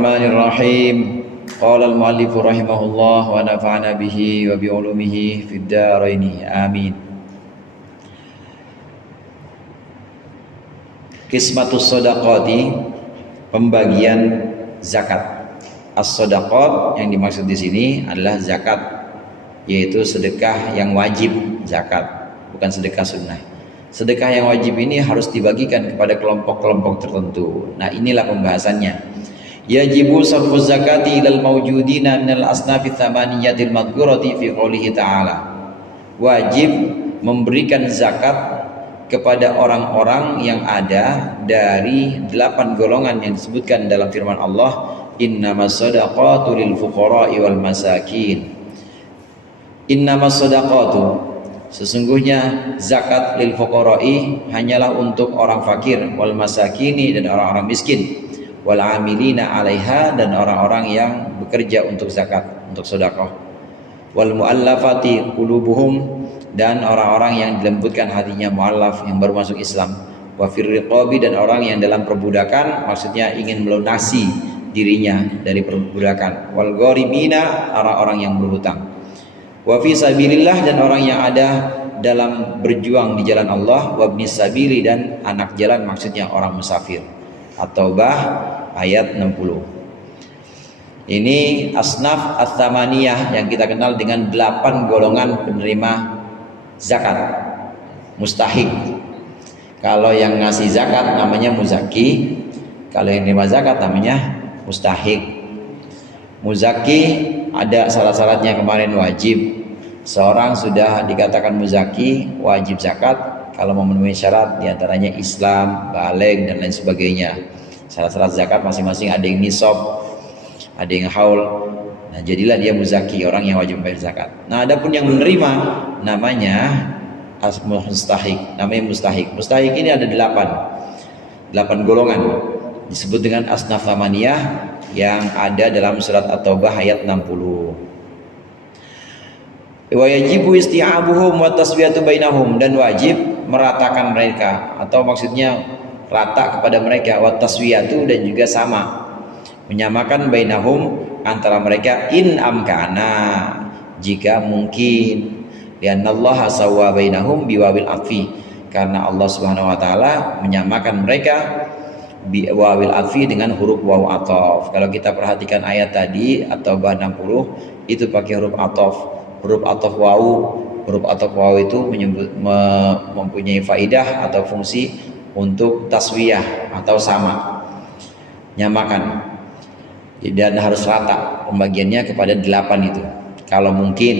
Bismillahirrahmanirrahim. Qala al-muallif rahimahullah wa nafa'ana bihi wa bi ulumihi fid dharain. Amin. Qismatus shadaqati, pembagian zakat. As-shadaqat yang dimaksud di sini adalah zakat, yaitu sedekah yang wajib zakat, bukan sedekah sunnah. Sedekah yang wajib ini harus dibagikan kepada kelompok-kelompok tertentu. Nah, inilah pembahasannya. Yajibu sarfu zakati ilal mawjudina minal asnafi thamaniyatil madhkurati fi qoulihi ta'ala. Wajib memberikan zakat kepada orang-orang yang ada dari 8 golongan yang disebutkan dalam firman Allah, innamas shadaqatu lil fuqara'i wal masakin. Innamas shadaqatu, sesungguhnya zakat lil fuqara'i hanyalah untuk orang fakir, wal masakini, dan orang-orang miskin, wal amilina 'alaiha, dan orang-orang yang bekerja untuk zakat, untuk sedekah, wal muallafati qulubuhum, dan orang-orang yang dilembutkan hatinya, muallaf, yang baru masuk Islam, wa fir riqabi, dan orang yang dalam perbudakan, maksudnya ingin melunasi dirinya dari perbudakan, wal gharimina, orang-orang yang berhutang, wa fi sabilillah, dan orang yang ada dalam berjuang di jalan Allah, wa ibnis sabili, dan anak jalan, maksudnya orang musafir. At-Taubah ayat 60. Ini asnaf ats-tsamaniyah yang kita kenal dengan 8 golongan penerima zakat mustahik. Kalau yang ngasih zakat namanya muzaki, kalau yang terima zakat namanya mustahik. Muzaki ada syarat-syaratnya kemarin, wajib. Seorang sudah dikatakan muzaki, wajib zakat kalau memenuhi syarat, diantaranya Islam, baligh, dan lain sebagainya. Syarat-syarat zakat masing-masing, ada yang nisab, ada yang haul. Nah, jadilah dia muzaki, orang yang wajib bayar zakat. Nah, adapun yang menerima namanya mustahik, namanya mustahik. Mustahik ini ada 8 golongan, disebut dengan asnaf tsamaniyah, yang ada dalam surat At-Taubah ayat 60. Wa yajibu isti'abuhum wa taswiyatu bainahum, dan wajib meratakan mereka, atau maksudnya rata kepada mereka, wa taswiyatu, dan juga sama, menyamakan bainahum, antara mereka, in amkana, jika mungkin, liannallaha sawwa bainahum biwawil atfi, karena Allah Subhanahu wa taala menyamakan mereka biwawil atfi, dengan huruf waw ataf. Kalau kita perhatikan ayat tadi atau 60 itu pakai huruf ataf. Huruf ataf waw, huruf ataf waw itu mempunyai faidah atau fungsi untuk taswiyah atau sama, nyamakan, dan harus rata pembagiannya kepada 8 itu kalau mungkin.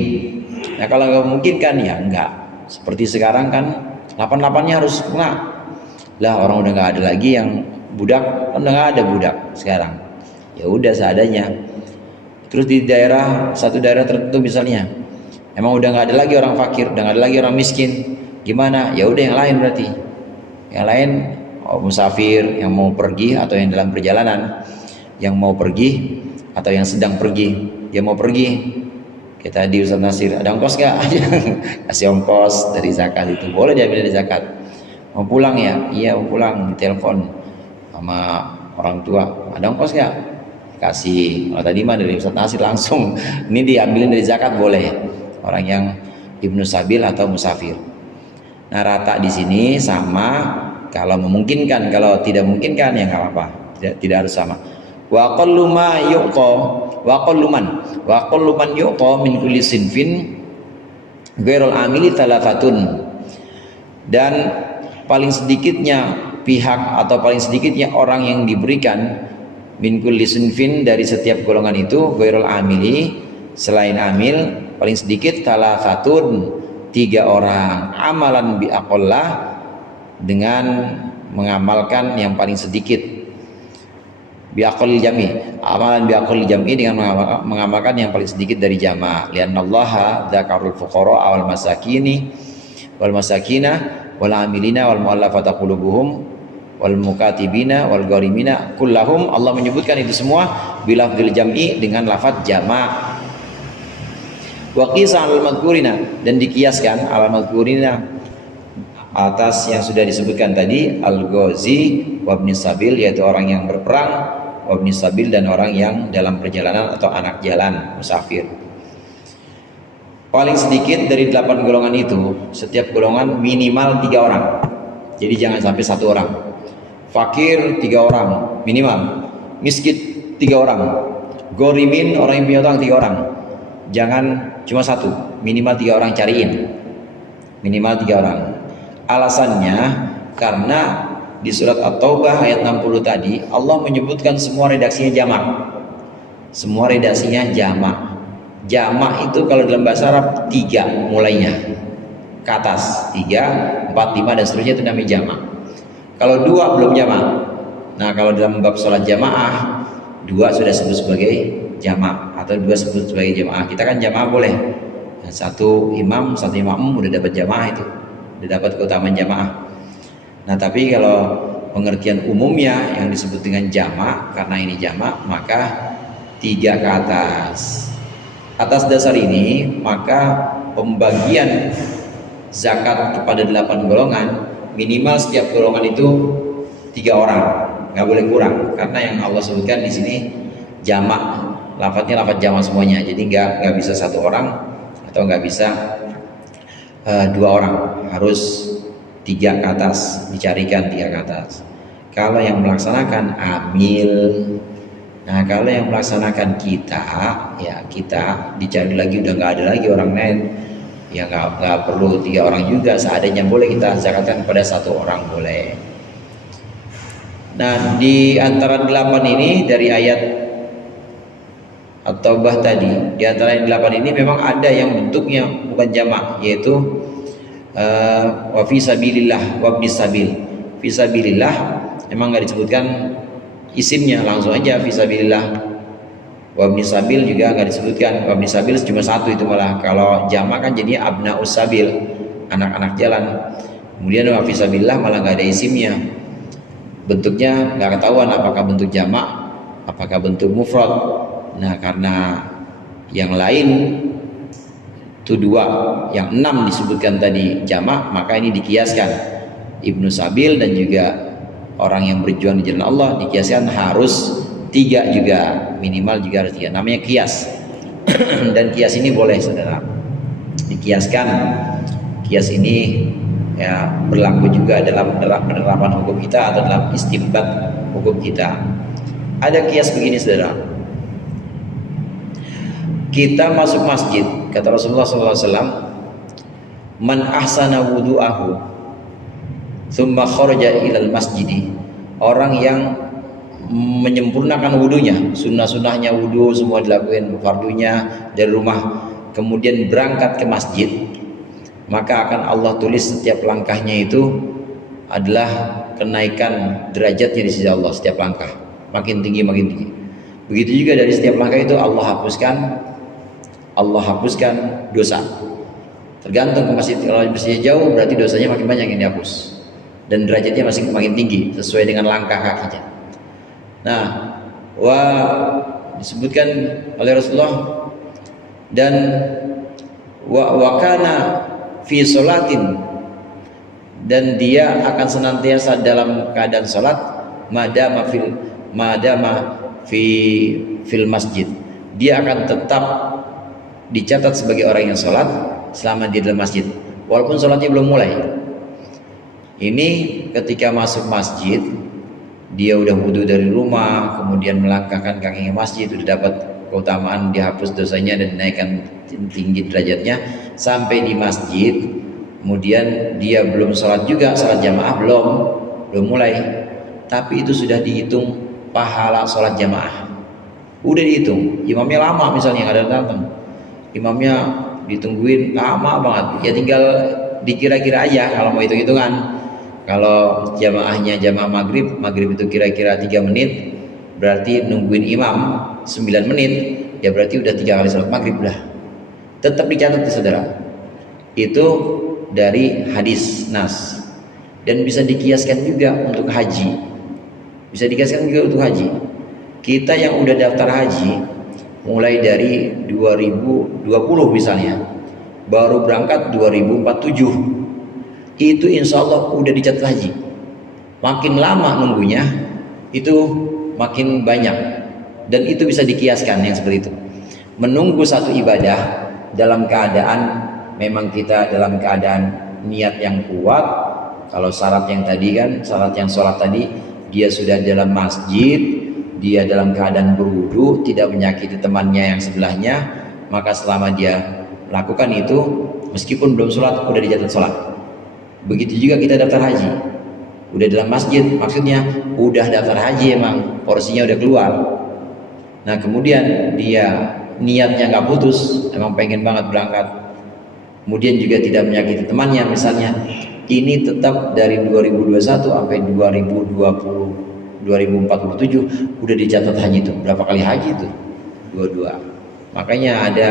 Nah, kalau nggak mungkin kan ya enggak. Seperti sekarang kan 8-8-nya harus kena lah, orang udah nggak ada lagi yang budak, kan udah nggak ada budak sekarang, ya udah seadanya. Terus di satu daerah tertentu misalnya emang udah nggak ada lagi orang fakir, udah nggak ada lagi orang miskin, gimana? Ya udah yang lain, berarti yang lain, musafir yang mau pergi, atau yang dalam perjalanan yang mau pergi, atau yang sedang pergi, dia mau pergi. Kita di Ustaz Nasir, ada ongkos nggak? Kasih ongkos dari zakat, itu boleh diambil dari zakat. Mau pulang ya? Iya mau pulang, ditelepon sama orang tua, ada ongkos nggak? Kasih. Kalau tadi mah dari Ustaz Nasir langsung, ini diambilin dari zakat, boleh. Orang yang ibnu sabil atau musafir. Nah, rata di sini sama kalau memungkinkan, kalau tidak memungkinkan ya nggak apa-apa, tidak harus sama. Wa qallu ma yu'ta, wa qallu man yu'ta min kulli sinfin ghairul amili thalathatun, dan paling sedikitnya pihak atau paling sedikitnya orang yang diberikan min kulli sinfin, dari setiap golongan itu, ghairul amili, selain amil, paling sedikit thalathatun, 3 orang, amalan bi aqallah, dengan mengamalkan yang paling sedikit, bi aqallil jami, amalan bi aqallil jami, dengan mengamalkan yang paling sedikit dari jamaah. Liannallaha dzakarul fuqara wal masakini wal masakina wal amilina wal muallafati qulubuhum wal mukatibina wal gharimina kullahum. Allah menyebutkan itu semua bilafdzil jam'i, dengan lafaz jama'. Wa qisa al madhkurina, dan dikiaskan al madhkurina atas yang sudah disebutkan tadi, al-ghazi wa ibn sabil, yaitu orang yang berperang, wabni sabil, dan orang yang dalam perjalanan atau anak jalan, musafir. Paling sedikit dari 8 golongan itu, setiap golongan minimal 3 orang. Jadi jangan sampai 1 orang. Fakir 3 orang minimal, miskin 3 orang, gorimin orang yang punya utang 3 orang. Jangan cuma 1, minimal 3 orang cariin. Minimal 3 orang. Alasannya karena di surat At-Taubah ayat 60 tadi Allah menyebutkan semua redaksinya jamak. Semua redaksinya jamak. Jamak itu kalau dalam bahasa Arab 3 mulainya ke atas, 3, 4, 5 dan seterusnya, itu namanya jamak. Kalau 2 belum jamak. Nah, kalau dalam bab sholat jamaah 2 sudah disebut sebagai jamak atau 2 disebut sebagai jamaah. Kita kan jamaah boleh. Nah, 1 imam, 1 imam udah dapat jamaah, itu udah dapat keutamaan jamaah. Nah, tapi kalau pengertian umumnya yang disebut dengan jamak, karena ini jamak maka 3 ke atas. Atas dasar ini maka pembagian zakat kepada 8 golongan, minimal setiap golongan itu 3 orang, nggak boleh kurang, karena yang Allah sebutkan di sini jamak, lafadznya lafadz jamak semuanya, jadi nggak bisa 1 orang atau nggak bisa 2 orang, harus 3 ke atas, dicarikan 3 ke atas. Kalau yang melaksanakan amil, nah kalau yang melaksanakan kita, ya kita dicari lagi, udah nggak ada lagi orang lain, ya nggak perlu 3 orang juga, seadanya boleh kita zakatkan kepada 1 orang boleh. Nah, di antara 8 ini dari ayat At-Taubah tadi, di antara 8 ini memang ada yang bentuknya bukan jamak, yaitu wa fi sabilillah wa ibni sabil. Fi sabilillah memang nggak disebutkan isimnya, langsung aja fi sabilillah. Wa ibni sabil juga nggak disebutkan. Wa ibni sabil cuma 1 itu malah. Kalau jamak kan jadinya abnaus sabil, anak-anak jalan. Kemudian wa fi sabilillah malah nggak ada isimnya. Bentuknya nggak ketahuan apakah bentuk jamak, apakah bentuk mufrad. Nah, karena yang lain itu 2, yang 6 disebutkan tadi jamak, maka ini dikiaskan. Ibnu Sabil dan juga orang yang berjuang di jalan Allah dikiaskan harus 3 juga, minimal juga harus 3. Namanya kias. Dan kias ini boleh saudara dikiaskan. Kias ini ya berlaku juga dalam penerapan hukum kita atau dalam istinbat hukum kita. Ada kias begini saudara. Kita masuk masjid, kata Rasulullah SAW, man ahsana wudu'ahu thumma kharaja ilal masjidi, orang yang menyempurnakan wudunya, sunnah-sunnahnya wudu semua dilakuin, fardunya dari rumah, kemudian berangkat ke masjid, maka akan Allah tulis setiap langkahnya itu adalah kenaikan derajatnya di sisi Allah. Setiap langkah makin tinggi makin tinggi. Begitu juga dari setiap langkah itu Allah hapuskan dosa. Tergantung ke masjid. Kalau masjidnya jauh berarti dosanya makin banyak yang dihapus, dan derajatnya masih makin tinggi sesuai dengan langkah kakinya. Nah, disebutkan oleh Rasulullah, dan wa kana fi sholatin, dan dia akan senantiasa dalam keadaan salat madama fil masjid, dia akan tetap dicatat sebagai orang yang sholat selama di dalam masjid, walaupun sholatnya belum mulai. Ini ketika masuk masjid, dia udah wudu dari rumah, kemudian melangkahkan kakinya masjid, udah dapat keutamaan, dihapus dosanya dan dinaikkan tinggi derajatnya. Sampai di masjid, kemudian dia belum sholat juga, sholat jamaah belum mulai, tapi itu sudah dihitung pahala sholat jamaah, udah dihitung. Imamnya lama misalnya nggak ada datang, imamnya ditungguin lama banget, ya tinggal dikira-kira aja kalau mau hitung-hitungan. Kalau jamaahnya jamaah maghrib itu kira-kira 3 menit, berarti nungguin imam 9 menit, ya berarti udah 3 kali sholat maghrib dah. Tetap dicatat saudara. Itu dari hadis nas, dan bisa dikiaskan juga untuk haji. Bisa dikiaskan juga untuk haji. Kita yang udah daftar haji mulai dari 2020 misalnya, baru berangkat 2047, itu insya Allah udah dicatat haji. Makin lama nunggunya itu makin banyak. Dan itu bisa dikiaskan yang seperti itu. Menunggu satu ibadah dalam keadaan memang kita dalam keadaan niat yang kuat. Kalau syarat yang tadi kan, syarat yang sholat tadi, dia sudah dalam masjid, dia dalam keadaan berwudu, tidak menyakiti temannya yang sebelahnya, maka selama dia melakukan itu, meskipun belum sholat, udah dicatat sholat. Begitu juga kita daftar haji, udah dalam masjid, maksudnya udah daftar haji, emang porsinya udah keluar. Nah kemudian dia niatnya nggak putus, emang pengen banget berangkat, kemudian juga tidak menyakiti temannya misalnya, ini tetap dari 2021 sampai 2047 udah dicatat haji itu. Berapa kali haji itu? 22. Makanya ada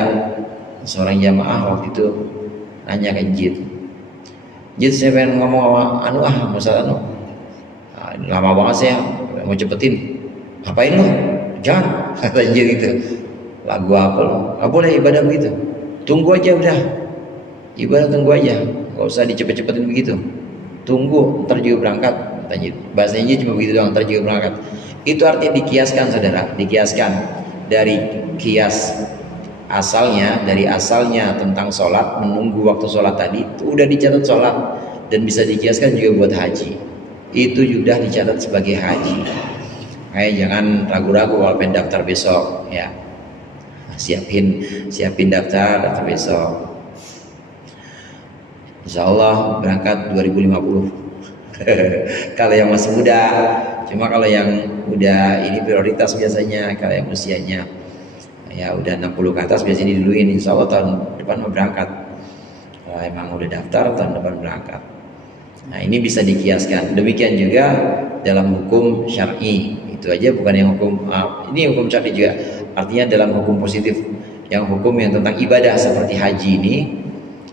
seorang jamaah waktu itu nanya ke Jid, saya pengen ngomong sama masalah lama banget saya mau cepetin. Ngapain lu? Jangan, kata Jid gitu. Lagu apa lu? Gak boleh ibadah begitu. Tunggu aja udah. Ibadah tunggu aja, gak usah dicepet-cepetin begitu. Tunggu, ntar juga berangkat. Bahasanya cuma begitu doang, ntar juga berangkat. Itu artinya dikiaskan, saudara. Dikiaskan dari kias asalnya, dari asalnya tentang sholat, menunggu waktu sholat tadi, itu udah dicatat sholat. Dan bisa dikiaskan juga buat haji. Itu sudah dicatat sebagai haji. Jangan ragu-ragu kalau pengen daftar besok, ya. Siapin daftar besok. Insya Allah berangkat 2050. Kalau yang masih muda, cuma kalau yang udah ini prioritas biasanya, kalau yang usianya ya udah 60 ke atas biasanya diduluin. Insya Allah tahun depan mau berangkat. Kalau emang udah daftar tahun depan berangkat. Nah ini bisa dikiaskan. Demikian juga dalam hukum syar'i. Itu aja bukan yang hukum, ini hukum syar'i juga. Artinya dalam hukum positif, yang hukum yang tentang ibadah seperti haji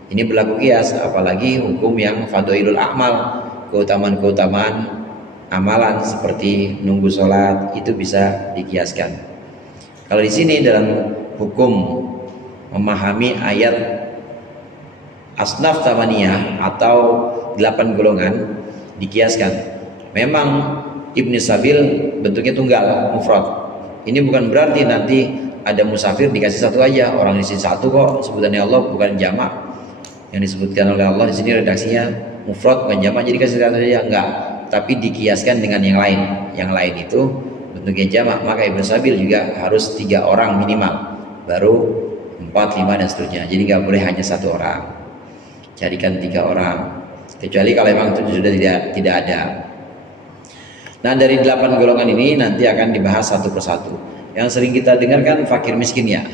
ini berlaku kias, apalagi hukum yang fadhailul a'mal, keutamaan-keutamaan amalan seperti nunggu sholat, itu bisa dikiaskan. Kalau di sini dalam hukum memahami ayat asnaf tamaniyah atau 8 golongan dikiaskan. Memang Ibnu Sabil bentuknya tunggal, mufrad. Ini bukan berarti nanti ada musafir dikasih satu aja, orang di sini satu kok, sebutannya Allah bukan jamak. Yang disebutkan oleh Allah di sini redaksinya mufrad bukan jamak, jadi kasih satu aja, enggak. Tapi dikiaskan dengan yang lain. Yang lain itu bentuknya jamak, maka Ibnu Sabil juga harus 3 orang minimal, baru 4, 5 dan seterusnya. Jadi nggak boleh hanya 1 orang. Carikan 3 orang. Kecuali kalau memang itu sudah tidak ada. Nah dari 8 golongan ini nanti akan dibahas satu persatu. Yang sering kita dengar kan fakir miskin ya.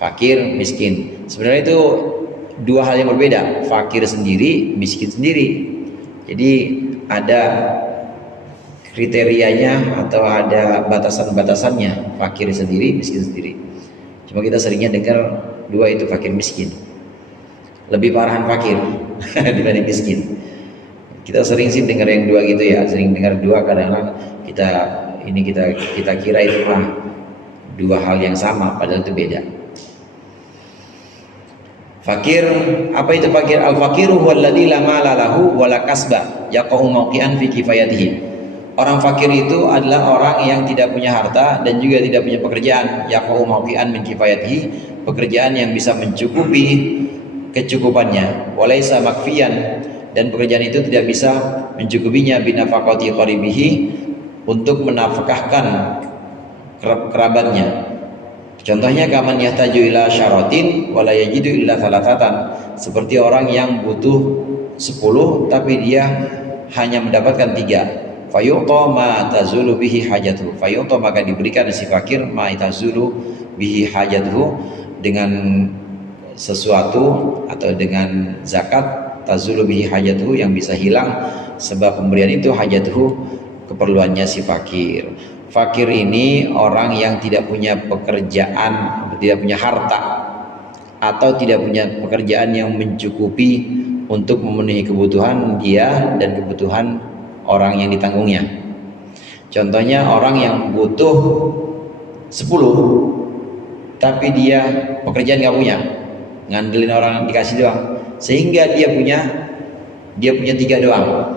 Fakir miskin. Sebenarnya itu 2 hal yang berbeda. Fakir sendiri, miskin sendiri. Jadi ada kriterianya atau ada batasan-batasannya. Fakir sendiri, miskin sendiri. Cuma kita seringnya dengar 2 itu fakir miskin. Lebih parahan fakir dibanding miskin. Kita sering sih dengar yang 2 gitu ya, sering dengar 2, kadang-kadang kita kira itu mah 2 hal yang sama, padahal itu beda. Fakir, apa itu fakir? Al-fakiru huwallazi la mala lahu wa la kasba yaqau mawqi'an fi kifayatihi. Orang fakir itu adalah orang yang tidak punya harta dan juga tidak punya pekerjaan, yaqau mawqi'an min kifayatihi, pekerjaan yang bisa mencukupi kecukupannya, walaysa makfiyan, dan pekerjaan itu tidak bisa mencukupinya binafaqati qaribihi, untuk menafkahkan kerabatnya. Contohnya kaman yahtaju ila syaratin wala yajidu illa thalathatan, seperti orang yang butuh 10 tapi dia hanya mendapatkan 3. Fayu'ta ma tazulu bihi hajatuhu, fayu'ta maka diberikan si fakir ma tazulu bihi hajatuhu, dengan sesuatu atau dengan zakat tazulu bihi hajatuhu, yang bisa hilang sebab pemberian itu hajatuhu, keperluannya si fakir. Fakir ini orang yang tidak punya pekerjaan, tidak punya harta, atau tidak punya pekerjaan yang mencukupi untuk memenuhi kebutuhan dia dan kebutuhan orang yang ditanggungnya. Contohnya orang yang butuh 10 tapi dia pekerjaan gak punya, ngandelin orang dikasih doang, sehingga dia punya 3 doang,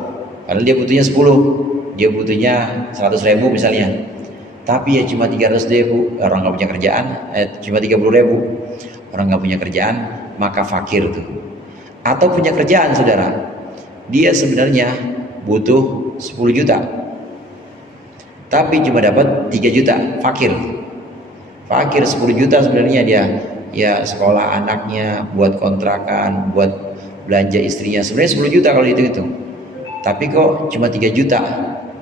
padahal dia butuhnya 10, dia butuhnya 100.000 misalnya. tapi ya cuma 300.000, orang nggak punya kerjaan, cuma 30.000, orang nggak punya kerjaan, maka fakir tuh. Atau punya kerjaan saudara, dia sebenarnya butuh 10 juta, tapi cuma dapat 3 juta, fakir. Fakir 10 juta sebenarnya dia, ya sekolah anaknya, buat kontrakan, buat belanja istrinya, sebenarnya 10 juta kalau dihitung. Tapi kok cuma 3 juta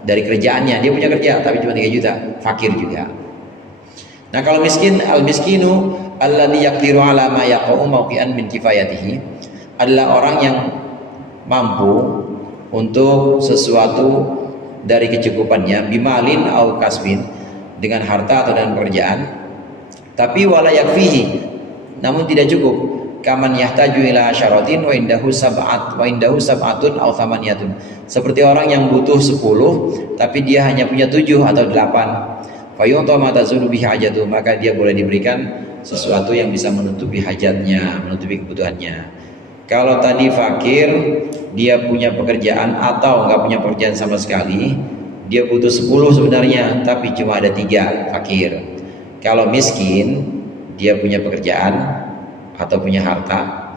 dari kerjaannya, dia punya kerja tapi cuma 3 juta, fakir juga. Nah kalau miskin, al-miskinu alladzi yaqdiru ala ma yaqau mawqi'an min kifayatihi, adalah orang yang mampu untuk sesuatu dari kecukupannya, bimalin au kasbin, dengan harta atau dengan pekerjaan, tapi wala yakfihi, namun tidak cukup, kaman yahtaju ila syaratin wa indahu sab'atun aw thamaniyatun, seperti orang yang butuh 10 tapi dia hanya punya 7 atau 8, fayunta ma tazulu bihi hajatu, maka dia boleh diberikan sesuatu yang bisa menutupi hajatnya, menutupi kebutuhannya. Kalau tadi fakir, dia punya pekerjaan atau nggak punya pekerjaan sama sekali, dia butuh 10 sebenarnya, tapi cuma ada 3, fakir. Kalau miskin, dia punya pekerjaan atau punya harta,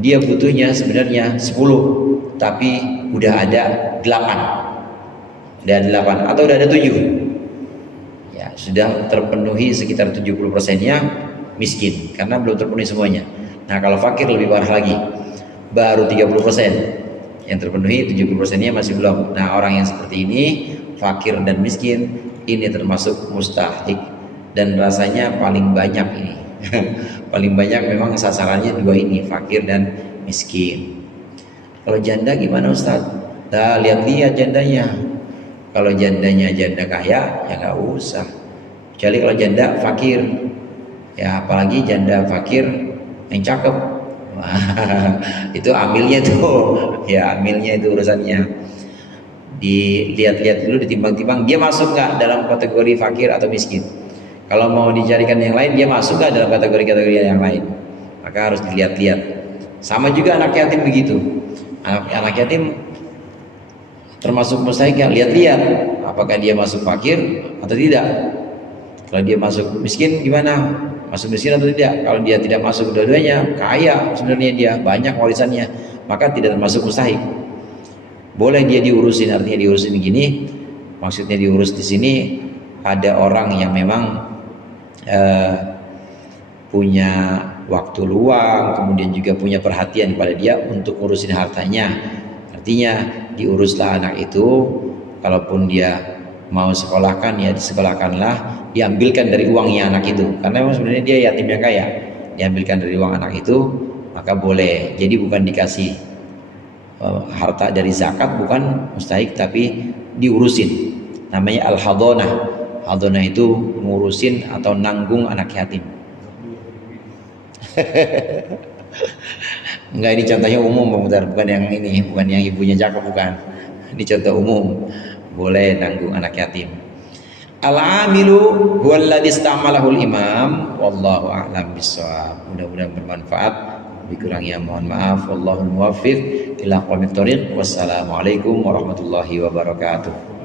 dia butuhnya sebenarnya 10, tapi udah ada 8, atau udah ada 7, ya sudah terpenuhi sekitar 70%-nya miskin, karena belum terpenuhi semuanya. Nah kalau fakir lebih parah lagi, baru 30% yang terpenuhi, 70%-nya masih belum. Nah orang yang seperti ini, fakir dan miskin, ini termasuk mustahik, dan rasanya paling banyak ini. Paling banyak memang sasarannya dua ini, fakir dan miskin. Kalau janda gimana Ustaz? Nah lihat-lihat jandanya. Kalau jandanya janda kaya, ya nggak usah. Kecuali kalau janda fakir, ya apalagi janda fakir yang cakep, itu amilnya tuh, ya amilnya itu urusannya. Dilihat-lihat dulu, ditimbang-timbang, dia masuk nggak dalam kategori fakir atau miskin. Kalau mau dicarikan yang lain, dia masuk nggak dalam kategori-kategori yang lain, maka harus dilihat-lihat. Sama juga anak yatim begitu. Anak yatim termasuk mustahik, ya lihat-lihat apakah dia masuk fakir atau tidak. Kalau dia masuk miskin gimana? Masuk miskin atau tidak? Kalau dia tidak masuk kedua-duanya, kaya sebenarnya dia, banyak warisannya, maka tidak termasuk mustahik. Boleh dia diurusin, artinya diurusin begini, maksudnya diurus di sini ada orang yang memang punya waktu luang, kemudian juga punya perhatian pada dia untuk urusin hartanya. Artinya diuruslah anak itu, kalaupun dia mau sekolahkan ya disekolahkanlah, diambilkan dari uangnya anak itu, karena memang sebenarnya dia yatim yang kaya, diambilkan dari uang anak itu, maka boleh. Jadi bukan dikasih harta dari zakat, bukan mustahik, tapi diurusin, namanya al-hadonah. Hadonah itu ngurusin atau nanggung anak yatim. Enggak, ini contohnya umum, bukan yang ini, bukan yang ibunya cakep, bukan. Ini contoh umum, boleh nanggung anak yatim. Al-amilu huwallazi ista'malahul imam, wallahu a'lam bissawab. Mudah-mudahan bermanfaat. Dikurangnya mohon maaf. Wallahul muwaffiq ila aqwamit thoriq. Wassalamualaikum warahmatullahi wabarakatuh.